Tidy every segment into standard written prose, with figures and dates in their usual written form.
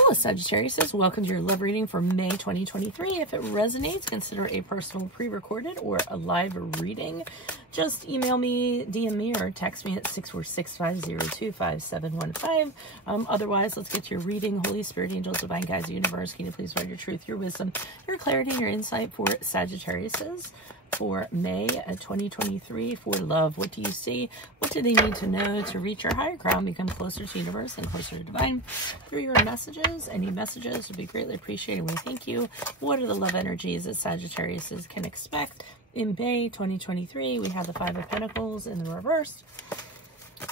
Hello, Sagittarius. Welcome to your love reading for May 2023. If it resonates, consider a personal pre-recorded or a live reading. Just email me, DM me, or text me at 646-502-5715. Otherwise, let's get to your reading. Holy Spirit, angels, divine guides, universe, can you please provide your truth, your wisdom, your clarity, and your insight for Sagittarius for May 2023 for love? What do you see? What do they need to know to reach your higher ground, become closer to universe and closer to divine? Through your messages, any messages would be greatly appreciated. We thank you. What are the love energies that Sagittarius can expect in May 2023? We have the Five of Pentacles in the reverse.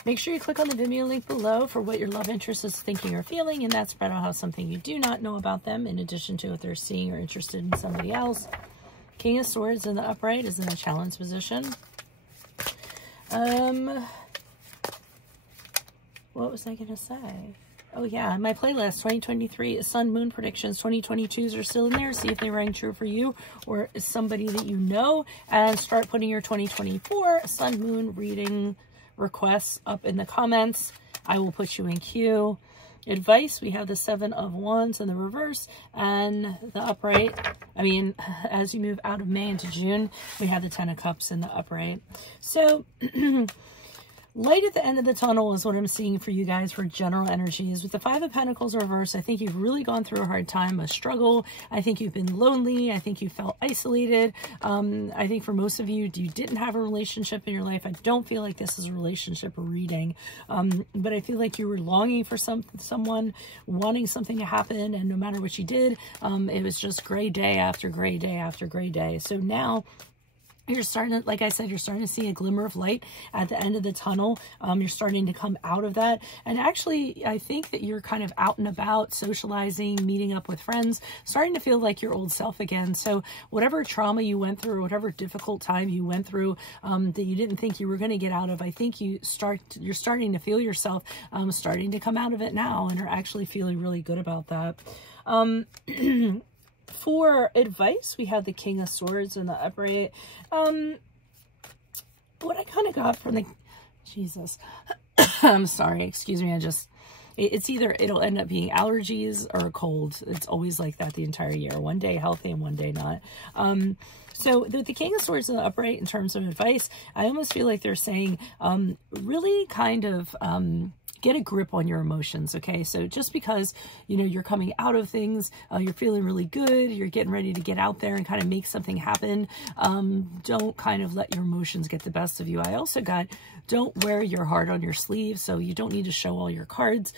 Make sure you click on the Vimeo link below for what your love interest is thinking or feeling, and that's spread out how something you do not know about them, in addition to what they're seeing or interested in somebody else. King of Swords in the upright is in a challenge position. What was I going to say? Oh, yeah, my playlist 2023 Sun Moon predictions 2022s are still in there. See if they rang true for you or somebody that you know, and start putting your 2024 Sun Moon reading requests up in the comments. I will put you in queue. Advice, we have the Seven of Wands in the reverse and the upright. I mean, as you move out of May into June, we have the Ten of Cups in the upright. So light at the end of the tunnel is what I'm seeing for you guys for general energies. With the Five of Pentacles reverse, I think you've really gone through a hard time, a struggle. I think you've been lonely. I think you felt isolated. I think for most of you, you didn't have a relationship in your life. I don't feel like this is a relationship reading, but I feel like you were longing for someone, wanting something to happen, and no matter what you did, it was just gray day after gray day after gray day. So now, you're starting to, like I said, you're starting to see a glimmer of light at the end of the tunnel. You're starting to come out of that. And actually, I think that you're kind of out and about, socializing, meeting up with friends, starting to feel like your old self again. So whatever trauma you went through, whatever difficult time you went through that you didn't think you were going to get out of, I think you're starting to feel yourself starting to come out of it now, and are actually feeling really good about that. For advice, we have the King of Swords in the upright. What I kind of got from the... Jesus. I'm sorry. Excuse me. It's either it'll end up being allergies or a cold. It's always like that the entire year. One day healthy and one day not. So the King of Swords in the upright, in terms of advice, I almost feel like they're saying really kind of... get a grip on your emotions, okay? So just because, you know, you're coming out of things, you're feeling really good, you're getting ready to get out there and kind of make something happen, don't kind of let your emotions get the best of you. I also got, don't wear your heart on your sleeve, so you don't need to show all your cards.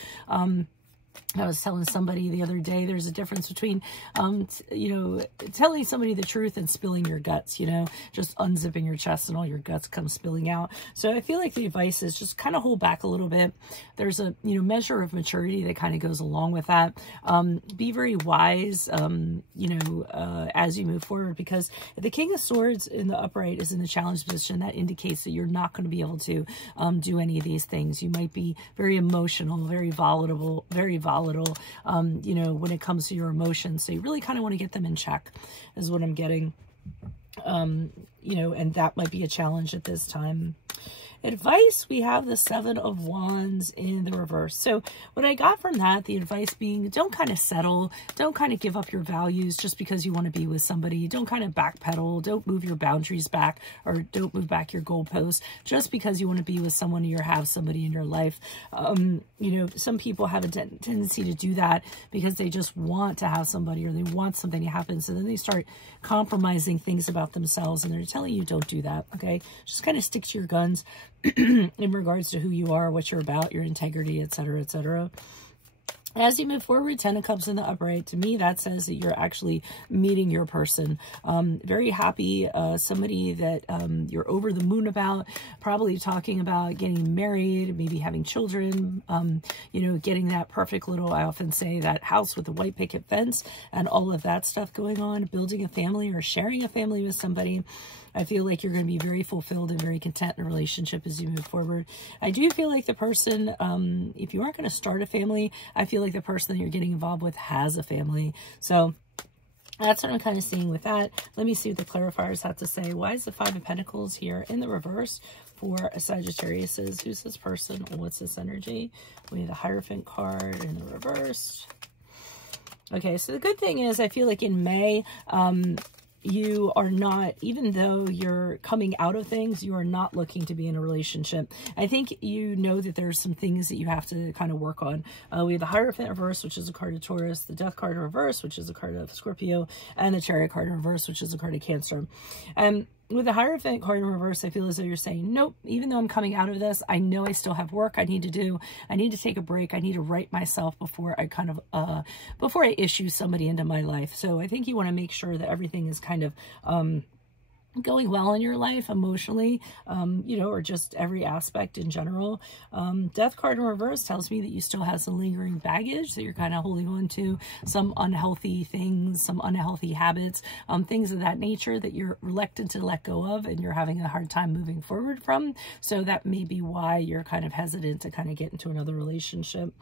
I was telling somebody the other day, there's a difference between, you know, telling somebody the truth and spilling your guts, you know, just unzipping your chest and all your guts come spilling out. So I feel like the advice is just kind of hold back a little bit. There's a, you know, measure of maturity that kind of goes along with that. Be very wise, you know, as you move forward, because the King of Swords in the upright is in the challenge position. That indicates that you're not going to be able to do any of these things. You might be very emotional, very volatile, you know, when it comes to your emotions. So you really kind of want to get them in check, is what I'm getting. You know, and that might be a challenge at this time. Advice, we have the Seven of Wands in the reverse. So what I got from that, the advice being, don't kind of settle, don't kind of give up your values just because you want to be with somebody. Don't kind of backpedal, don't move your boundaries back, or don't move back your goalposts just because you want to be with someone or have somebody in your life. You know, some people have a tendency to do that because they just want to have somebody, or they want something to happen. So then they start compromising things about themselves, and they're telling you don't do that, okay? Just kind of stick to your guns in regards to who you are, what you're about, your integrity, etc., etc. As you move forward, Ten of Cups in the upright, to me, that says that you're actually meeting your person. Very happy, somebody that you're over the moon about, probably talking about getting married, maybe having children, you know, getting that perfect little, I often say, that house with the white picket fence and all of that stuff going on, building a family or sharing a family with somebody. I feel like you're going to be very fulfilled and very content in a relationship as you move forward. I do feel like the person, if you aren't going to start a family, I feel like the person that you're getting involved with has a family. So that's what I'm kind of seeing with that. Let me see what the clarifiers have to say. Why is the Five of Pentacles here in the reverse for Sagittarius? Who's this person? What's this energy? We have the Hierophant card in the reverse. Okay, so the good thing is I feel like in May, you are not, even though you're coming out of things, you are not looking to be in a relationship. I think you know that there's some things that you have to kind of work on. We have the Hierophant reverse, which is a card of Taurus, the Death card in reverse, which is a card of Scorpio, and the Chariot card in reverse, which is a card of Cancer. With the Hierophant card in reverse, I feel as though you're saying, nope, even though I'm coming out of this, I know I still have work I need to do. I need to take a break. I need to right myself before I kind of, before I issue somebody into my life. So I think you want to make sure that everything is kind of, going well in your life emotionally, you know, or just every aspect in general. Death card in reverse tells me that you still have some lingering baggage, that you're kind of holding on to some unhealthy things, some unhealthy habits, things of that nature that you're reluctant to let go of and you're having a hard time moving forward from. So that may be why you're kind of hesitant to kind of get into another relationship.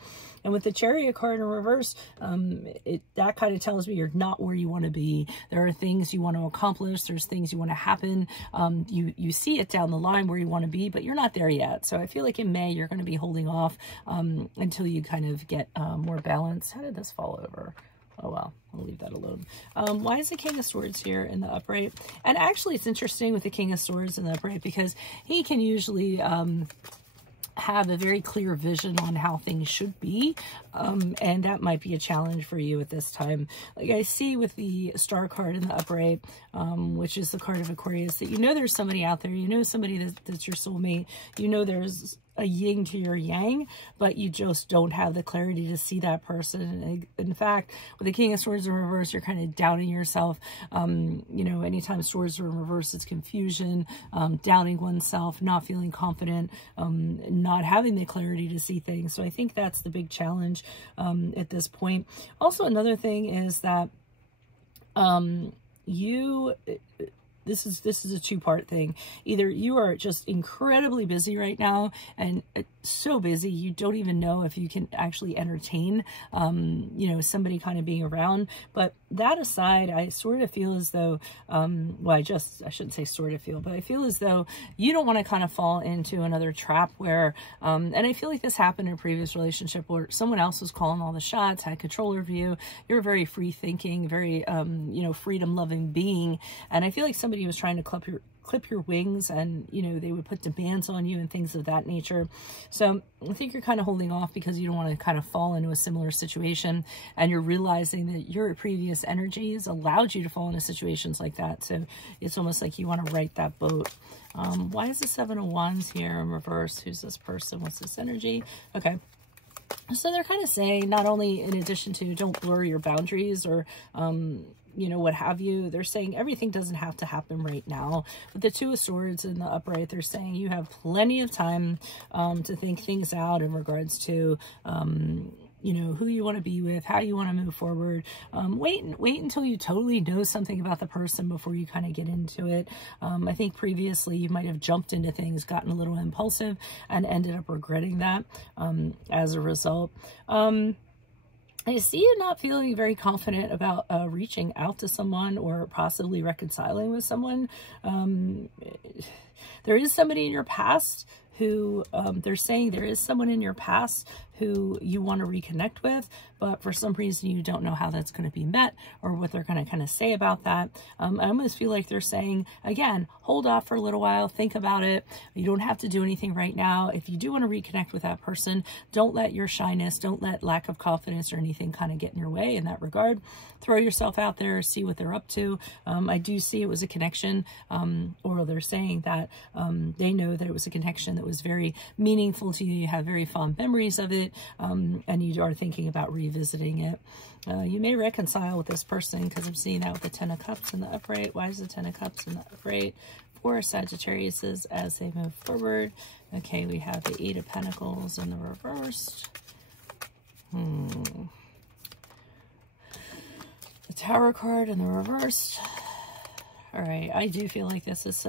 And with the Chariot card in reverse, that kind of tells me you're not where you want to be. There are things you want to accomplish. There's things you want to happen. You see it down the line where you want to be, but you're not there yet. So I feel like in May, you're going to be holding off until you kind of get more balance. How did this fall over? Oh, well, I'll leave that alone. Why is the King of Swords here in the upright? And actually, it's interesting with the King of Swords in the upright because he can usually have a very clear vision on how things should be, and that might be a challenge for you at this time. Like I see with the Star card in the upright, which is the card of Aquarius, that you know there's somebody out there, you know somebody that's your soulmate, you know there's a yin to your yang, but you just don't have the clarity to see that person. In fact, with the King of Swords in reverse, you're kind of doubting yourself. You know, anytime swords are in reverse, it's confusion, doubting oneself, not feeling confident, not having the clarity to see things. So I think that's the big challenge at this point. Also, another thing is that this is a two-part thing. Either you are just incredibly busy right now and so busy you don't even know if you can actually entertain, you know, somebody kind of being around. But that aside, I sort of feel as though, well, I shouldn't say sort of feel, but I feel as though you don't want to kind of fall into another trap where, and I feel like this happened in a previous relationship where someone else was calling all the shots, had control over you. You're a very free thinking, very, you know, freedom loving being. And I feel like somebody was trying to clip your wings, and you know they would put demands on you and things of that nature. So I think you're kind of holding off because you don't want to kind of fall into a similar situation, and you're realizing that your previous energies allowed you to fall into situations like that. So it's almost like you want to right that boat. Why is the Seven of Wands here in reverse? Who's this person? What's this energy? Okay. So they're kind of saying, not only in addition to don't blur your boundaries or, you know, what have you, they're saying everything doesn't have to happen right now. With the Two of Swords in the upright, they're saying you have plenty of time to think things out in regards to, you know, who you want to be with, how you want to move forward. Wait until you totally know something about the person before you kind of get into it. I think previously you might have jumped into things, gotten a little impulsive, and ended up regretting that as a result. I see you not feeling very confident about reaching out to someone or possibly reconciling with someone. There is somebody in your past who, they're saying there is someone in your past who you want to reconnect with, but for some reason you don't know how that's going to be met or what they're going to kind of say about that. I almost feel like they're saying, again, hold off for a little while, think about it. You don't have to do anything right now. If you do want to reconnect with that person, don't let your shyness, don't let lack of confidence or anything kind of get in your way in that regard. Throw yourself out there, see what they're up to. I do see it was a connection, or they're saying that they know that it was a connection that was very meaningful to you. You have very fond memories of it. And you are thinking about revisiting it. You may reconcile with this person because I'm seeing that with the Ten of Cups in the upright. Why is the Ten of Cups in the upright? For Sagittariuses as they move forward. Okay, we have the Eight of Pentacles in the reversed. The Tower card in the reversed. All right, I do feel like this is,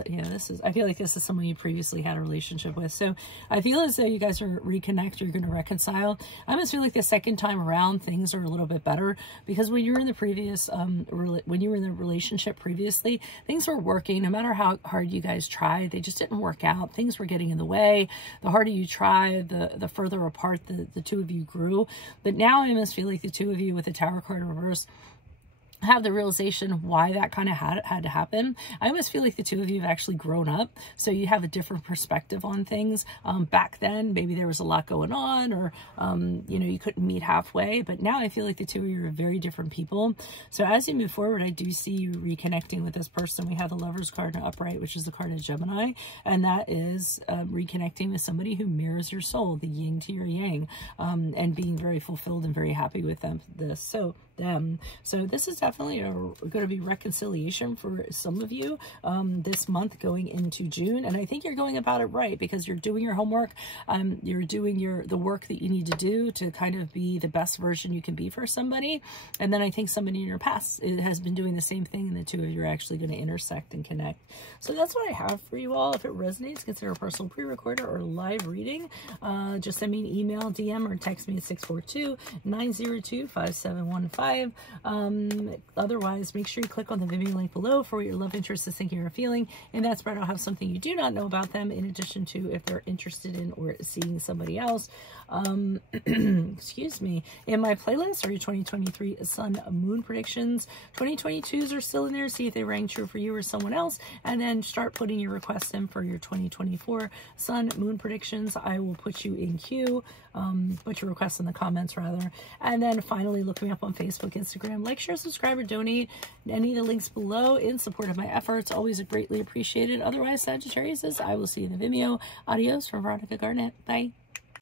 I feel like this is someone you previously had a relationship with. So I feel as though you guys are reconnect, you're going to reconcile. I almost feel like the second time around, things are a little bit better, because when you were in the previous, when you were in the relationship previously, things were working. No matter how hard you guys tried, they just didn't work out. Things were getting in the way. The harder you tried, the further apart the two of you grew. But now I almost feel like the two of you with the Tower card reverse have the realization why that kind of had to happen. I almost feel like the two of you have actually grown up, so you have a different perspective on things. Back then, maybe there was a lot going on, or you know, you couldn't meet halfway, but now I feel like the two of you are very different people. So as you move forward, I do see you reconnecting with this person. We have the Lover's card in upright, which is the card of Gemini, and that is reconnecting with somebody who mirrors your soul, the yin to your yang, and being very fulfilled and very happy with them. So this is definitely going to be reconciliation for some of you this month going into June. And I think you're going about it right, because you're doing your homework. You're doing the work that you need to do to kind of be the best version you can be for somebody. And then I think somebody in your past has been doing the same thing, and the two of you are actually going to intersect and connect. So that's what I have for you all. If it resonates, consider a personal pre-recorder or live reading. Just send me an email, DM, or text me at 642-902-5715. Otherwise, make sure you click on the Vimeo link below for what your love interest is thinking or feeling. And that's where I'll have something you do not know about them, in addition to if they're interested in or seeing somebody else. Excuse me. In my playlist are your 2023 Sun Moon predictions. 2022s are still in there. See if they rang true for you or someone else. And then start putting your requests in for your 2024 Sun Moon predictions. I will put you in queue. Put your requests in the comments, rather. And then finally, look me up on Facebook, Instagram. Like, share, subscribe, or donate. Any of the links below in support of my efforts. Always greatly appreciated. Otherwise, Sagittarius, I will see you in the Vimeo. Adios from Veronica Garnet. Bye.